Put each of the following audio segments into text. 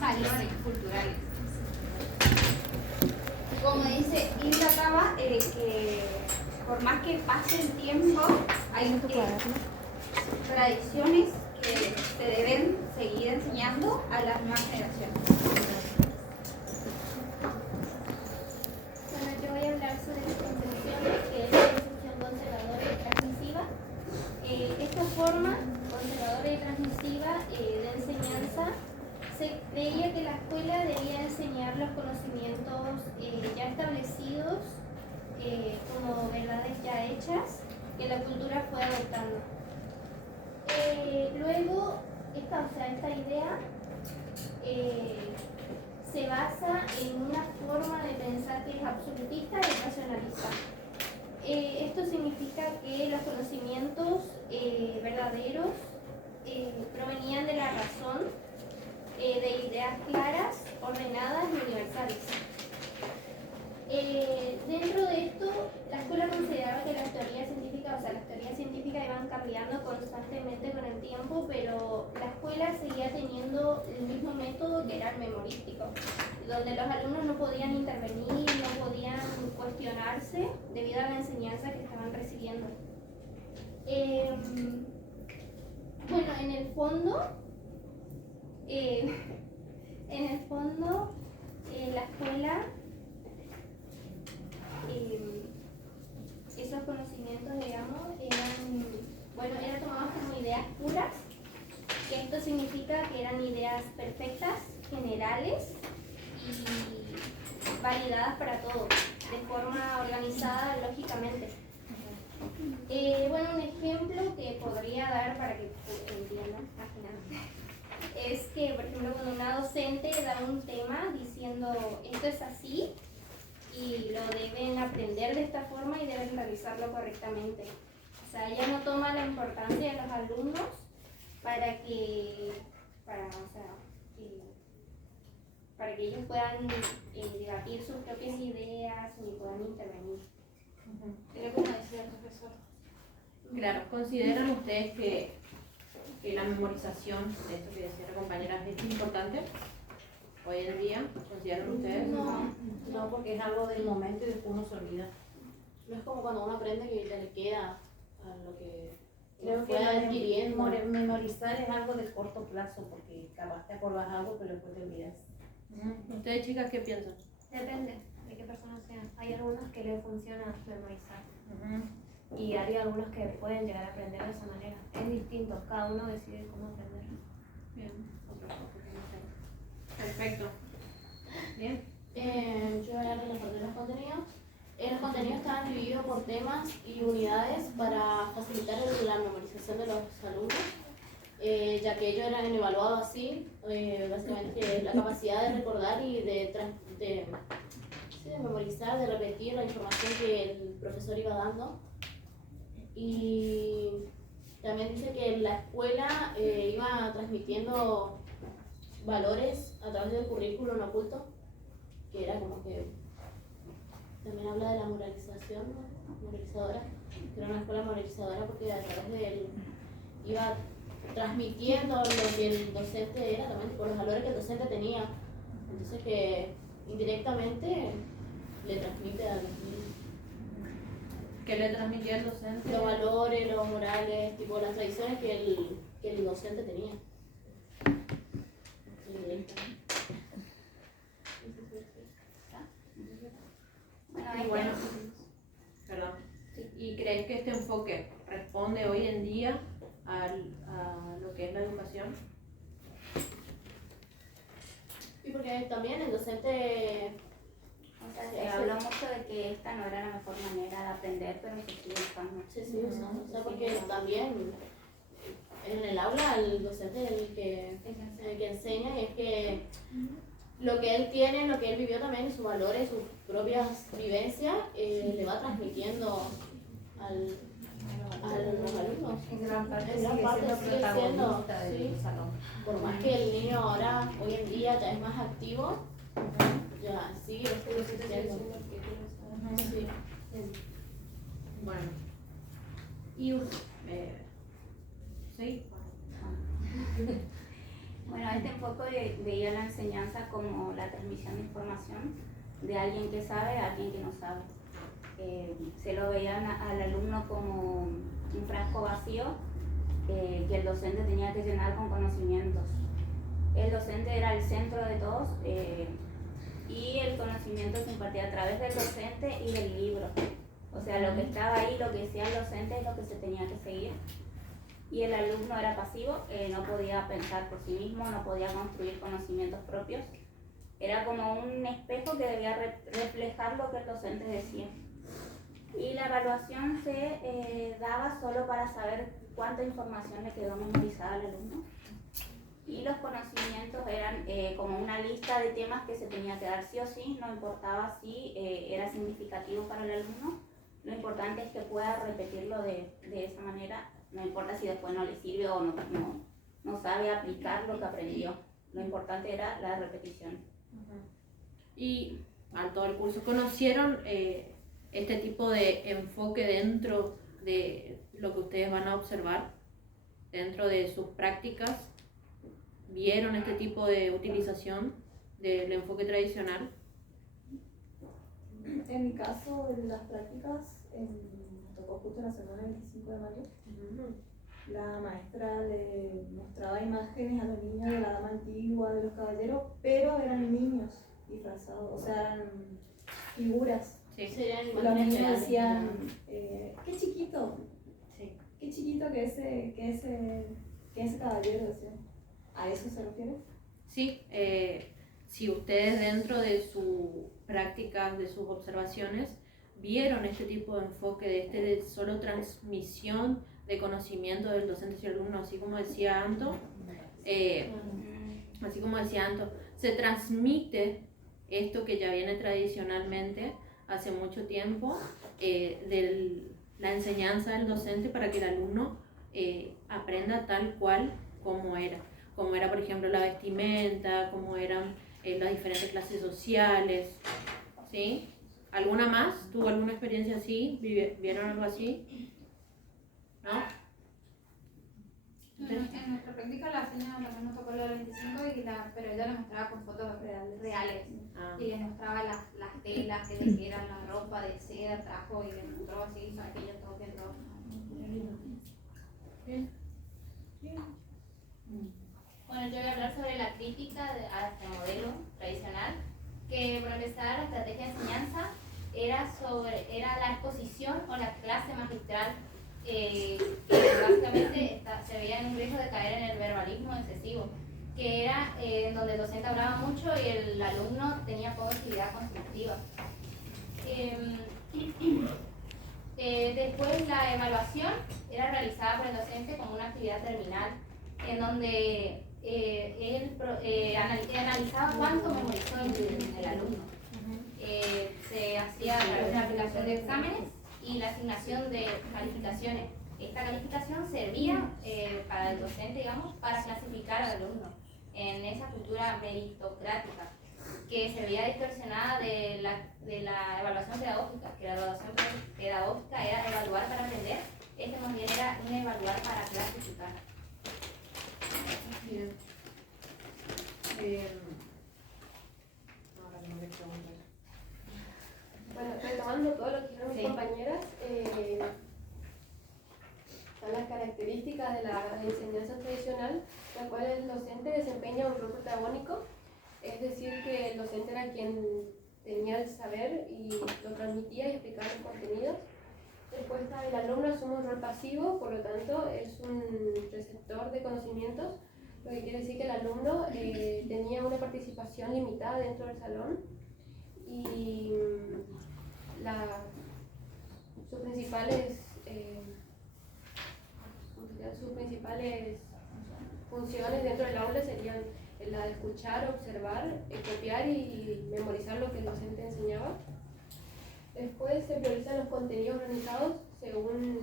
valores culturales. Como dice Hilda Cava, que por más que pase el tiempo, hay tradiciones que se deben seguir enseñando a las nuevas generaciones. Bueno, yo voy a hablar sobre las concepciones, que es la concepción conservadora y transmisiva. Esta forma conservadora y transmisiva de enseñanza, se creía que la escuela debía enseñar los conocimientos ya establecidos como verdades ya hechas que la cultura fue adoptando. Luego, esta idea se basa en una forma de pensar que es absolutista y racionalista. Esto significa que los conocimientos verdaderos provenían de la razón, de ideas claras, ordenadas y universales. Dentro de esto, la escuela consideraba que las teorías científicas iban cambiando constantemente con el tiempo, pero la escuela seguía teniendo el mismo método que era el memorístico, donde los alumnos no podían intervenir, no podían cuestionarse debido a la enseñanza que estaban recibiendo. Bueno, en el fondo, la escuela, esos conocimientos, digamos, eran tomados como ideas puras, que esto significa que eran ideas perfectas, generales y validadas para todos, de forma organizada lógicamente. Un ejemplo que podría dar para que entiendan, es que, por ejemplo, cuando una docente da un tema diciendo esto es así y lo deben aprender de esta forma y deben realizarlo correctamente. O sea, ella no toma la importancia de los alumnos para que ellos puedan debatir sus propias ideas y puedan intervenir. Creo que me decía el profesor. Claro, ¿consideran ustedes que la memorización, de esto que decía la compañera, es importante hoy en día? ¿Consideran ustedes? No, porque es algo del momento y después uno se olvida. No es como cuando uno aprende que ya le queda a lo que creo que fue adquiriendo. Memorizar es algo de corto plazo, porque capaz te acuerdas algo, pero después te olvidas. ¿Ustedes, chicas, qué piensan? Depende de qué persona sean. Hay algunos que les funciona memorizar. Y hay algunos que pueden llegar a aprender de esa manera. Es distinto, cada uno decide cómo aprender. Bien, perfecto. Bien. Yo voy a responder los contenidos. Los contenidos estaban divididos por temas y unidades para facilitar la memorización de los alumnos, ya que ellos eran evaluados así, básicamente la capacidad de recordar y de memorizar, de repetir la información que el profesor iba dando. Y también dice que la escuela iba transmitiendo valores a través del currículum oculto, que era como que también habla de la moralización, ¿no? Moralizadora, que era una escuela moralizadora porque a través de él iba transmitiendo lo que el docente era, también por los valores que el docente tenía, entonces que indirectamente le transmite a los niños. ¿Qué le transmitía el docente? Los valores, los morales, tipo las tradiciones que el docente tenía. Bueno, perdón. ¿Y crees que este enfoque responde hoy en día a lo que es la educación? Y porque también el docente... Se habló mucho de que esta no era la mejor manera de aprender, pero se sigue usando. Se sigue usando, o sea, porque también en el aula el docente es el que enseña, y es que lo que él tiene, lo que él vivió también, sus valores, sus propias vivencias, le va transmitiendo a los alumnos. En gran parte En gran sigue parte siendo sigue protagonista siendo, del salón. Por más que el niño ahora, hoy en día, ya es más activo, ya sigue existiendo. Sí. Bueno. Y ¿sí? Bueno, este enfoque veía la enseñanza como la transmisión de información de alguien que sabe a alguien que no sabe. Se lo veían al alumno como un frasco vacío que el docente tenía que llenar con conocimientos. El docente era el centro de todos y el conocimiento se impartía a través del docente y del libro. O sea, lo que estaba ahí, lo que decía el docente es lo que se tenía que seguir. Y el alumno era pasivo, no podía pensar por sí mismo, no podía construir conocimientos propios. Era como un espejo que debía reflejar lo que el docente decía. Y la evaluación se daba solo para saber cuánta información le quedó memorizada al alumno. Y los conocimientos eran como una lista de temas que se tenía que dar sí o sí, no importaba si era significativo para el alumno. Lo importante es que pueda repetirlo de esa manera, no importa si después no le sirve o no sabe aplicar lo que aprendió. Lo importante era la repetición. Y al todo el curso, ¿conocieron este tipo de enfoque dentro de lo que ustedes van a observar? Dentro de sus prácticas, ¿vieron este tipo de utilización del enfoque tradicional? En mi caso, en las prácticas, nos tocó justo la semana 25 de mayo. La maestra le mostraba imágenes a los niños de la dama antigua, de los caballeros, pero eran niños disfrazados, o sea, eran figuras. Sí. Serían Los imágenes niños reales. decían, qué chiquito, Sí. qué chiquito que ese caballero, decían. ¿A eso se refiere? Sí, si ustedes dentro de sus prácticas, de sus observaciones, vieron este tipo de enfoque, de solo transmisión de conocimiento del docente hacia el alumno, así como decía Anto, se transmite esto que ya viene tradicionalmente hace mucho tiempo, de la enseñanza del docente para que el alumno aprenda tal cual como era, por ejemplo la vestimenta, como eran las diferentes clases sociales, ¿sí? ¿Alguna más? ¿Tuvo alguna experiencia así? ¿Vieron algo así? ¿No? En nuestra práctica la señora también nos tocó lo del 25, pero ella le mostraba con fotos reales. Ah. Y les mostraba las telas, de que era la ropa de seda, trajo y les mostró así, para que ellos todos bien todo. Bien. Bueno, yo voy a hablar sobre la crítica a este modelo tradicional, que por empezar la estrategia de enseñanza era la exposición o la clase magistral, que básicamente se veía en un riesgo de caer en el verbalismo excesivo, que era donde el docente hablaba mucho y el alumno tenía poca actividad constructiva. Después la evaluación era realizada por el docente como una actividad terminal, en donde él analizaba cuánto memorizó el alumno. Se hacía a través de la aplicación de exámenes y la asignación de calificaciones. Esta calificación servía para el docente, digamos, para clasificar al alumno en esa cultura meritocrática que se veía distorsionada de la evaluación pedagógica, que la evaluación pedagógica era evaluar para aprender, este más bien era un evaluar para clasificar. Bien. Ahora no me pregunto. Bueno, retomando todo lo que dijeron mis Sí. compañeras, son las características de la enseñanza tradicional, la cual el docente desempeña un rol protagónico, es decir, que el docente era quien tenía el saber y lo transmitía y explicaba los contenidos. Después el alumno asume un rol pasivo, por lo tanto es un receptor de conocimientos, lo que quiere decir que el alumno tenía una participación limitada dentro del salón y sus principales funciones dentro del aula serían la de escuchar, observar, copiar y memorizar lo que el docente enseñaba. Después se priorizan los contenidos organizados según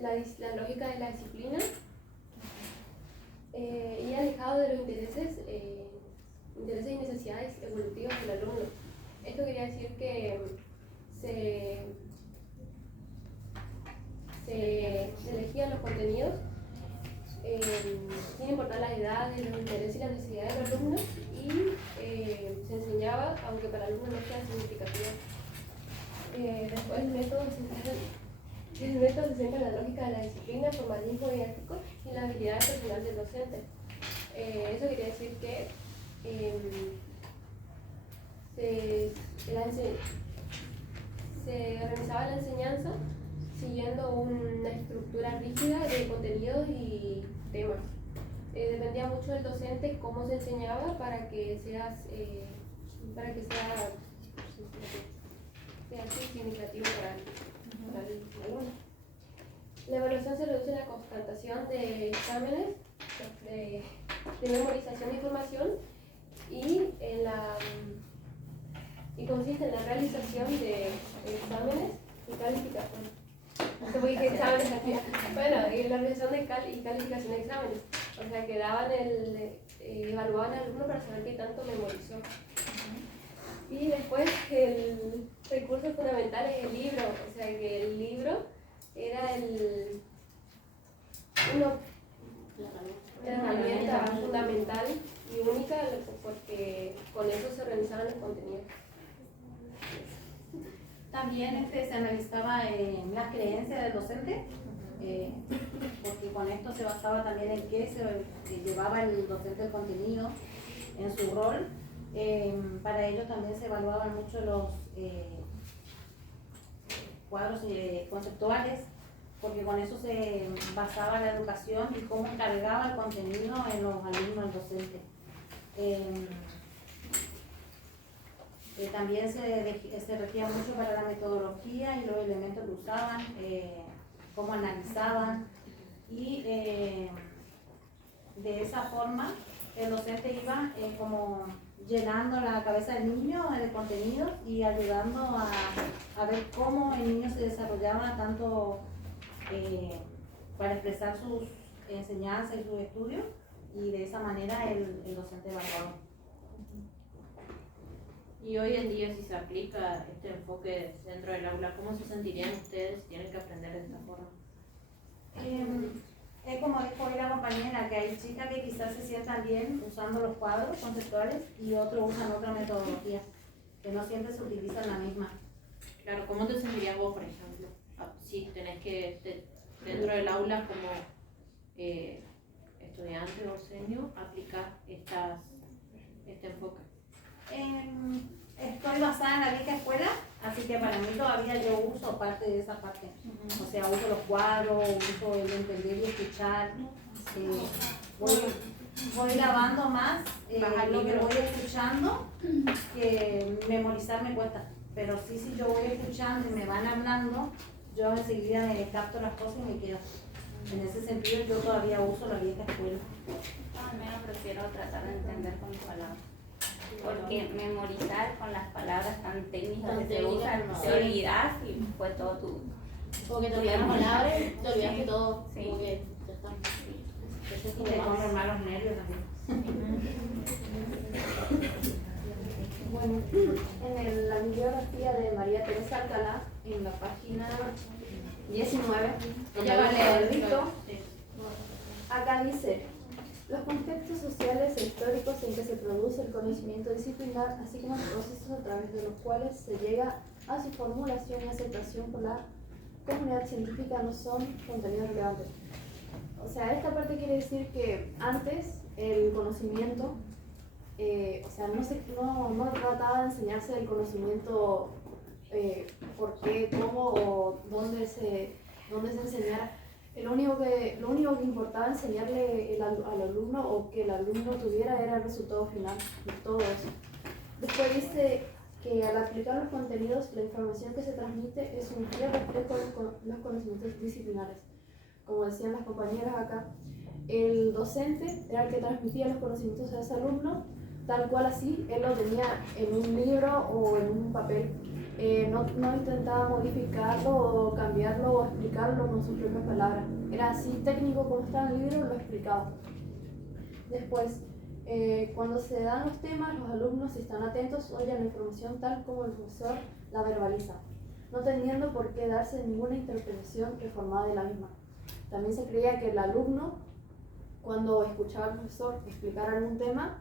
la lógica de la disciplina y alejado de los intereses y necesidades evolutivas del alumno. Esto quería decir que se elegían los contenidos sin importar la edad va de los intereses y las necesidades del alumno y se enseñaba, aunque para el alumno no sea significativo. Después el método se centra en la lógica de la disciplina, formalismo didáctico y la habilidad personal del docente. Eso quería decir que se organizaba la enseñanza siguiendo una estructura rígida de contenidos y temas. Dependía mucho del docente cómo se enseñaba para que sea así significativo para el alumno. La evaluación se reduce a la constatación de exámenes de memorización de información y consiste en la realización de exámenes y calificación. Exámenes aquí. Bueno, y la realización de y calificación de exámenes. O sea, que evaluaban al alumno para saber qué tanto memorizó. Y después el recurso fundamental es el libro. O sea, que el libro era una herramienta fundamental y única porque con eso se organizaban los contenidos. También se analizaba las creencias del docente, porque con esto se basaba también en qué se llevaba el docente el contenido, en su rol. Para ello también se evaluaban mucho los cuadros conceptuales, porque con eso se basaba la educación y cómo cargaba el contenido en los alumnos, el docente. También se regía mucho para la metodología y los elementos que usaban, cómo analizaban, y de esa forma el docente iba como llenando la cabeza del niño de contenido y ayudando a ver cómo el niño se desarrollaba tanto para expresar sus enseñanzas y sus estudios, y de esa manera el docente evaluaba. Y hoy en día, si se aplica este enfoque dentro del aula, ¿cómo se sentirían ustedes si tienen que aprender de esta forma? Es como dijo hoy la compañera, que hay chicas que quizás se sientan bien usando los cuadros conceptuales y otros usan otra metodología, que no siempre se utilizan la misma. Claro, ¿cómo te sentirías vos, por ejemplo? Si tenés que, dentro del aula, como estudiante o senior, aplicar este enfoque. Estoy basada en la vieja escuela, así que para mí todavía yo uso parte de esa parte. O sea, uso los cuadros, uso el entender y escuchar. Voy grabando más lo que voy escuchando, que memorizar me cuesta. Pero sí, yo voy escuchando y me van hablando, yo enseguida capto las cosas y me quedo. En ese sentido yo todavía uso la vieja escuela. Al menos prefiero tratar de entender con palabras. Porque memorizar con las palabras tan técnicas que se usan, no. te olvidas y fue todo tu... Porque te olvidas las palabras, te olvidas de todo. Sí. Como que ya está. Eso es Y te como más. compran malos nervios también. Bueno, en la bibliografía de María Teresa Alcalá, en la página 19, ella va a leer, ¿listo? Acá dice: los contextos sociales e históricos en que se produce el conocimiento disciplinar, así como los procesos a través de los cuales se llega a su formulación y aceptación por la comunidad científica, no son contenidos relevantes. O sea, esta parte quiere decir que antes el conocimiento, no trataba de enseñarse el conocimiento por qué, cómo o dónde se enseñara. Lo único que importaba enseñarle al alumno o que el alumno tuviera era el resultado final de todo eso. Después dice que al aplicar los contenidos, la información que se transmite es un fiel reflejo de los conocimientos disciplinares. Como decían las compañeras acá, el docente era el que transmitía los conocimientos a ese alumno, tal cual así, él lo tenía en un libro o en un papel. No intentaba modificarlo o cambiarlo o explicarlo con sus propias palabras. Era así técnico como está en el libro, lo explicaba. Después, cuando se dan los temas, los alumnos, si están atentos, oyen la información tal como el profesor la verbaliza, no teniendo por qué darse ninguna interpretación reformada de la misma. También se creía que el alumno cuando escuchaba al profesor explicar algún tema,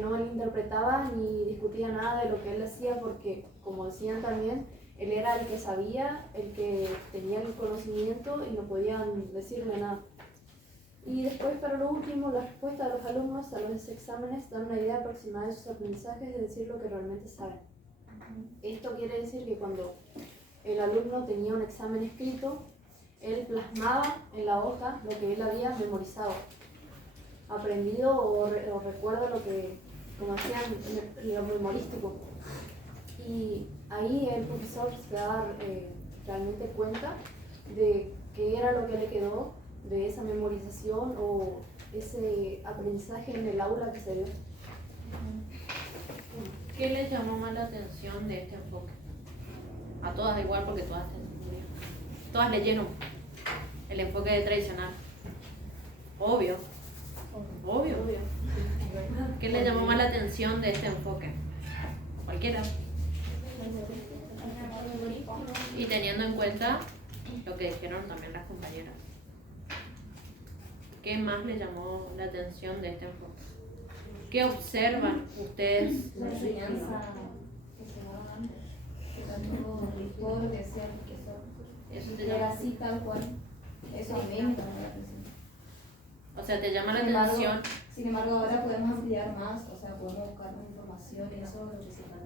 no malinterpretaba ni discutía nada de lo que él decía, porque, como decían también, él era el que sabía, el que tenía el conocimiento y no podían decirle nada. Y después, para lo último, la respuesta de los alumnos a los exámenes dan una idea aproximada de sus aprendizajes, es decir, lo que realmente saben. Esto quiere decir que cuando el alumno tenía un examen escrito, él plasmaba en la hoja lo que él había memorizado, aprendido o recuerda lo que, como decían, lo memorístico. Y ahí el profesor se va a dar realmente cuenta de qué era lo que le quedó de esa memorización o ese aprendizaje en el aula que se dio. ¿Qué les llamó más la atención de este enfoque? A todas igual, porque todas leyeron el enfoque tradicional. Obvio. ¿Qué les llamó más la atención de este enfoque? Cualquiera. Y teniendo en cuenta lo que dijeron también las compañeras. ¿Qué más les llamó la atención de este enfoque? ¿Qué observan ustedes? La enseñanza que se daba antes, que todo lo que decía el profesor. Eso te Era llama, así tal cual. Eso a mí me llamó la atención. o sea, te llama la Sin embargo, atención. Sin embargo, ahora podemos ampliar más, o sea, podemos buscar más información y eso es lo que se trata.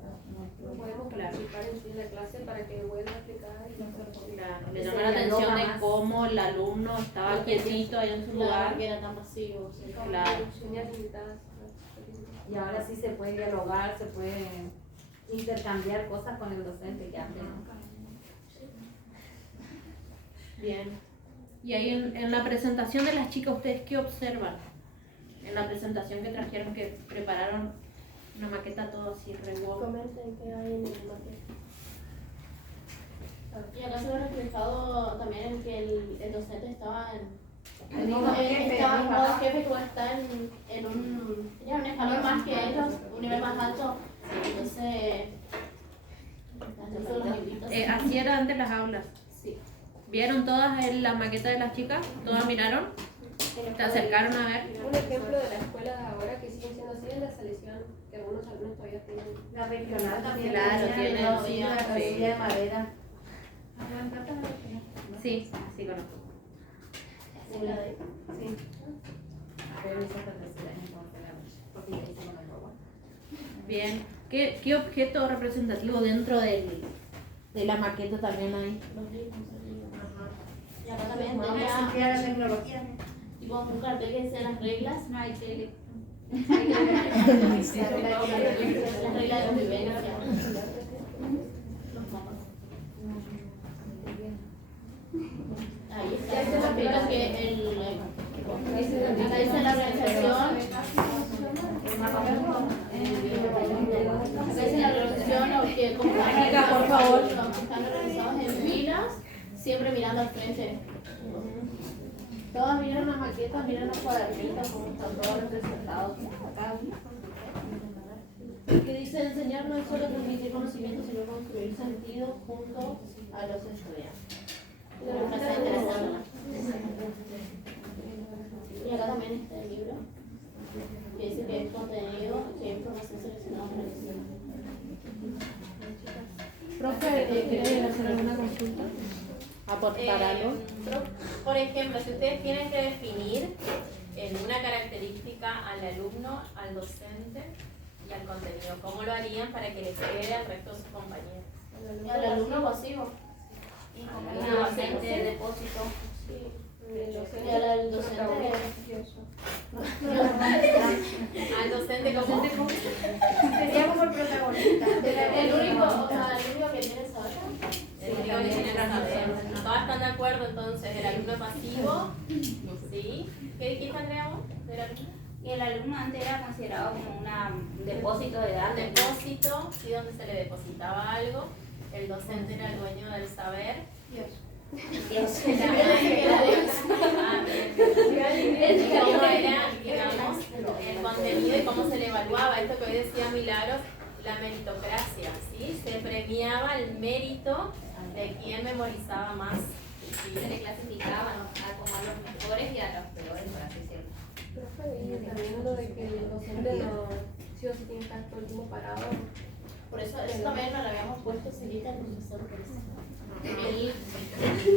No podemos participar en sí en la clase para que vuelva a explicar y Claro, le llama la atención de cómo el alumno estaba quietito ahí en su lugar. que era tan pasivo. Sí. Claro. Y ahora sí se puede dialogar, se puede intercambiar cosas con el docente que antes no. Bien. Y ahí en la presentación de las chicas, ¿ustedes qué observan? En la presentación que trajeron, que prepararon una maqueta todo así, re wow. Comenten qué hay en el maqueta. Y acá se ve reflejado también que el docente estaba en modo jefe, estaba en ¿no? modo jefe, como está en un escalón más que ellos, un nivel más alto. Entonces, los invito. Así era antes las aulas. Sí. ¿Vieron todas la maqueta de las chicas? ¿Todas miraron? ¿Se acercaron a ver? Un ejemplo de la escuela de ahora que siguen siendo así es la selección, que algunos alumnos todavía tienen. La regional también. Claro, tenía tiene la todavía, casilla de madera. Sí, sí conozco. Sí. Pero hizo hasta el tercer año como pegamos, porque ya hicimos el robot. Bien. ¿Qué objeto representativo dentro de la maqueta también hay? Los libros. Y acá también Vamos a tenía estudiar la tecnología. tipo un cartel que decía las reglas. No hay tele. Las reglas de convivencia. Los mapas. Ahí está. Explica que acá dice la organización. Acá dice la organización o que como Por favor. están organizados en filas, siempre mirando al frente. Todas miran la maqueta, miran los cuadernitos, como están todos representados. Que dice enseñar no es solo transmitir conocimiento, sino construir sentido junto a los estudiantes. Me parece interesante. Y acá también está el libro, que dice que es contenido, que es información seleccionada para el estudiante. Profe, ¿quiere hacer alguna consulta? ¿Aportar algo? Por ejemplo, si ustedes tienen que definir en una característica al alumno, al docente y al contenido, ¿cómo lo harían para que les quede al resto de sus compañeros? Y al alumno pasivo. Alumno docente de depósito. Y al docente. Al docente como Sería como el protagonista. El único que tiene saber. el único que tiene que saber. Todas están de acuerdo entonces, el alumno pasivo, ¿sí? ¿Qué dijiste, Andrea, vos, del alumno? Y el alumno antes era considerado como un depósito de Un datos. depósito, ¿sí? Donde se le depositaba algo. El docente era el dueño del saber. Dios. Cómo era, digamos, el contenido y cómo se le evaluaba. Esto que hoy decía Milagros, la meritocracia, ¿sí? Se premiaba el mérito de quien memorizaba más. ¿sí? Se le clasificaban como a los mejores y a los peores, por así decirlo. Profe, y también lo de que el docente no, sí o sí tiene que estar todo el tiempo parado. Por eso también nos lo habíamos puesto cerquita al profesor, por eso. Él,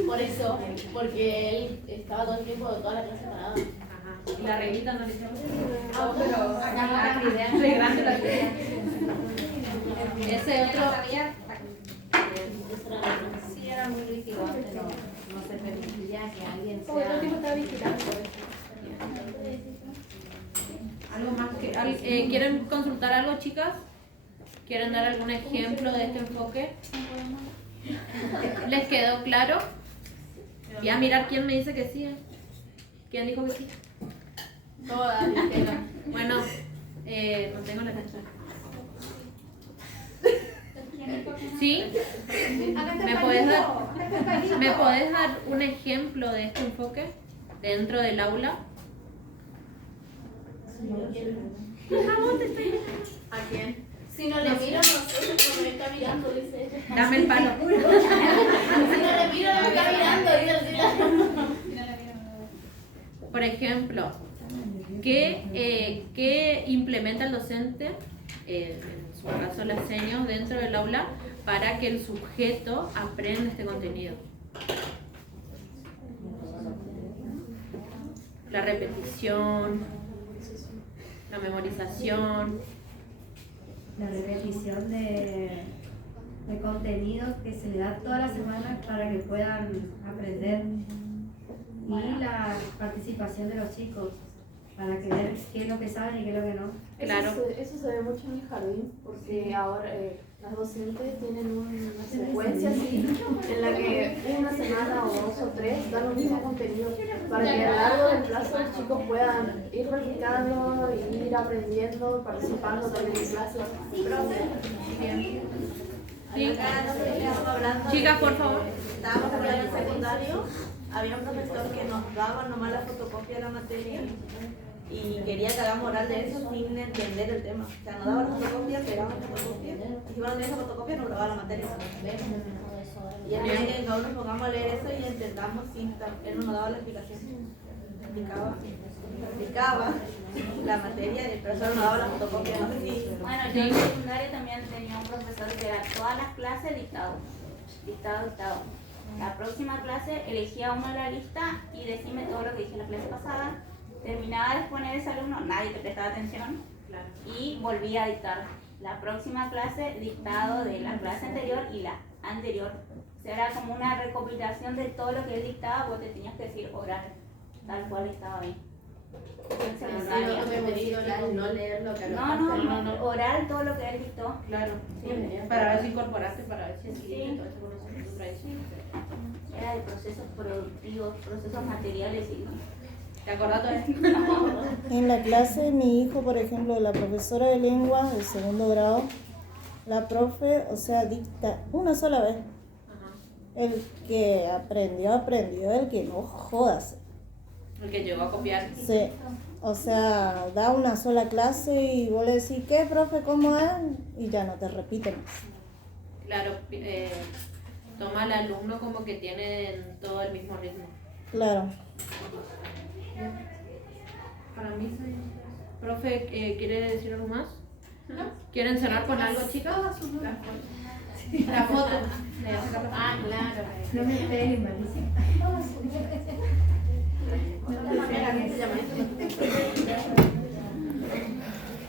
por eso, porque él estaba todo el tiempo, toda la clase parada. Ajá. ¿Y la reglita no le hicimos? No, pero Re grande la reglita. Ese otro. Sí, era muy rígido antes, no se permitía que alguien como todo el sea... tiempo estaba vigilando. ¿Algo más que quieren consultar algo, chicas? ¿Quieren dar algún ejemplo de este enfoque? ¿Les quedó claro? Voy a mirar quién me dice que sí. ¿Quién dijo que sí? Todas dijeron. Bueno, no tengo la respuesta. ¿Sí? ¿Me podés dar un ejemplo de este enfoque dentro del aula? ¿A quién? Si no le miro, no sé, porque me está mirando, dice ella. Dame el palo. Si no le miro, no me está mirando, dice el Por ejemplo, ¿qué implementa el docente, en su caso las señas, dentro del aula para que el sujeto aprenda este contenido? La repetición, la memorización. La repetición de contenidos que se le da todas las semanas para que puedan aprender, y la participación de los chicos para que vean qué es lo que saben y qué es lo que no. Claro. Eso se ve mucho en el jardín, porque ahora las docentes tienen una secuencia así, en la que una semana o 2 o 3 dan los mismos contenidos, para que a lo largo del plazo los chicos puedan ir practicando y ir aprendiendo, participando también en clases. Chicas, por favor. Estábamos por el secundario, había un profesor que nos daba nomás la fotocopia de la materia y quería que hagamos oral de eso sin entender el tema. O sea, nos daba la fotocopia, pegaba la fotocopia, y si no tenía esa fotocopia nos grababa la materia. Y él quería que todos nos pongamos a leer eso y entendamos sin él no nos daba la explicación. Explicaba la materia y el profesor nos daba la fotocopia. No sé si... Bueno, yo en secundaria también tenía un profesor que era todas las clases dictado. La próxima clase elegía uno de la lista y decime todo lo que dije en la clase pasada. Terminaba de exponer ese alumno, nadie te prestaba atención y volvía a dictar. La próxima clase, dictado de la clase anterior y la anterior. O sea, era como una recopilación de todo lo que él dictaba, vos te tenías que decir oral, tal cual estaba bien. no leer lo que No, oral todo lo que él dictó. Claro, Sí. para ver si incorporaste, para ver si Sí. todo ese conocimiento tradicional. Era de procesos productivos, procesos materiales y ¿Te acordás de esto? En la clase de mi hijo, por ejemplo, la profesora de lengua del segundo grado, la profe, o sea, dicta una sola vez. El que aprendió, el que no, jodas. El que llegó a copiar. Sí, o sea, da una sola clase y vos le decís, ¿qué, profe, cómo es? Y ya no te repite más. Claro, toma al alumno como que tienen todo el mismo ritmo. Claro. Para mí, profe, ¿quiere decir algo más? ¿No? ¿Quieren cerrar con algo, chicas? La foto. Ah, claro. No me peguen, malísimo.